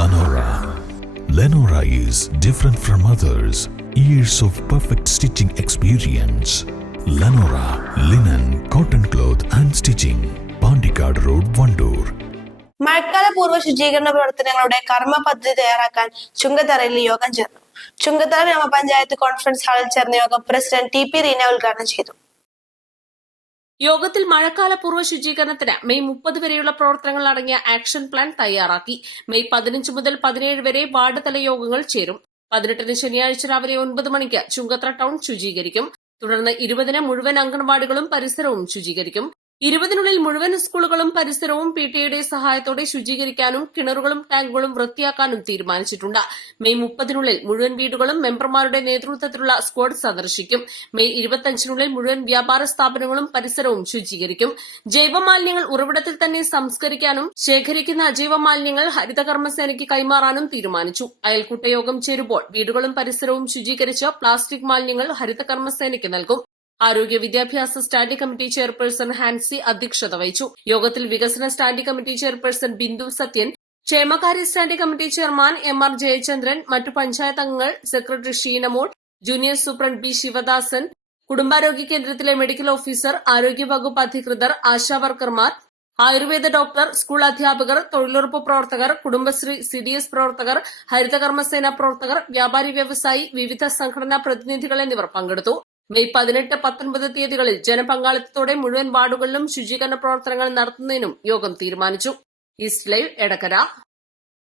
Lenora. Lenora is different from others. Years of perfect stitching experience. Lenora linen, cotton cloth and stitching. Pandikad Road, Vandoor. മഴക്കാല പൂർവ്വ ശുചീകരണ പ്രവർത്തനങ്ങളുടെ കർമ്മ പദ്ധതി തയ്യാറാക്കാൻ ചുങ്കത്തറയിൽ യോഗം ചേർന്നു. ചുങ്കത്തറ ഗ്രാമപഞ്ചായത്ത് കോൺഫറൻസ് ഹാളിൽ ചേർന്ന യോഗം പ്രസിഡന്റ് ടി പി റീന ഉദ്ഘാടനം ചെയ്തു. യോഗത്തിൽ മഴക്കാല പൂർവ്വ ശുചീകരണത്തിന് മെയ് 30 വരെയുള്ള പ്രവർത്തനങ്ങൾ അടങ്ങിയ ആക്ഷൻ പ്ലാൻ തയ്യാറാക്കി. മെയ് 15 മുതൽ 17 വരെ വാർഡ് തല യോഗങ്ങൾ ചേരും. 18 ശനിയാഴ്ച രാവിലെ 9 മണിക്ക് ചുങ്കത്തറ ടൗൺ ശുചീകരിക്കും. തുടർന്ന് 20 മുഴുവൻ അംഗൻവാടികളും പരിസരവും ശുചീകരിക്കും. 20 മുഴുവൻ സ്കൂളുകളും പരിസരവും PTA സഹായത്തോടെ ശുചീകരിക്കാനും കിണറുകളും ടാങ്കുകളും വൃത്തിയാക്കാനും തീരുമാനിച്ചിട്ടുണ്ട്. മെയ് 30 മുഴുവൻ വീടുകളും മെമ്പർമാരുടെ നേതൃത്വത്തിലുള്ള സ്ക്വാഡ് സന്ദർശിക്കും. മെയ് 25 മുഴുവൻ വ്യാപാര സ്ഥാപനങ്ങളും പരിസരവും ശുചീകരിക്കും. ജൈവമാലിന്യങ്ങൾ ഉറവിടത്തിൽ തന്നെ സംസ്കരിക്കാനും ശേഖരിക്കുന്ന ജൈവമാലിന്യങ്ങൾ ഹരിതകർമ്മസേനയ്ക്ക് കൈമാറാനും തീരുമാനിച്ചു. അയൽക്കൂട്ട യോഗം ചേരുമ്പോൾ വീടുകളും പരിസരവും ശുചീകരിച്ച് പ്ലാസ്റ്റിക് മാലിന്യങ്ങൾ ഹരിതകർമ്മസേനയ്ക്ക് നൽകും. ആരോഗ്യ വിദ്യാഭ്യാസ സ്റ്റാൻഡിംഗ് കമ്മിറ്റി ചെയർപേഴ്സൺ ഹാൻസി അധ്യക്ഷത വഹിച്ചു. യോഗത്തിൽ വികസന standing committee chairperson Bindu Sathyan, ക്ഷേമകാര്യ standing committee chairman MR Jayachandran, മറ്റു പഞ്ചായത്ത് അംഗങ്ങൾ, secretary Sheenamol, junior superintendent B Sivadasan, കുടുംബാരോഗ്യ കേന്ദ്രത്തിലെ മെഡിക്കൽ ഓഫീസർ, ആരോഗ്യ വകുപ്പ് അധികൃതർ, ആശാവർക്കർമാർ, ആയുർവേദ ഡോക്ടർ, സ്കൂൾ അധ്യാപകർ, തൊഴിലുറപ്പ് പ്രവർത്തകർ, കുടുംബശ്രീ CDS പ്രവർത്തകർ, ഹരിതകർമ്മസേന പ്രവർത്തകർ, വ്യാപാരി വ്യവസായി, വിവിധ സംഘടനാ പ്രതിനിധികൾ എന്നിവർ പങ്കെടുത്തു. മെയ് 18, 19 തീയതികളിൽ ജനപങ്കാളിത്തത്തോടെ മുഴുവൻ വാർഡുകളിലും ശുചീകരണ പ്രവർത്തനങ്ങൾ നടത്തുന്നതിനും യോഗം തീരുമാനിച്ചു. East live, Edakkara.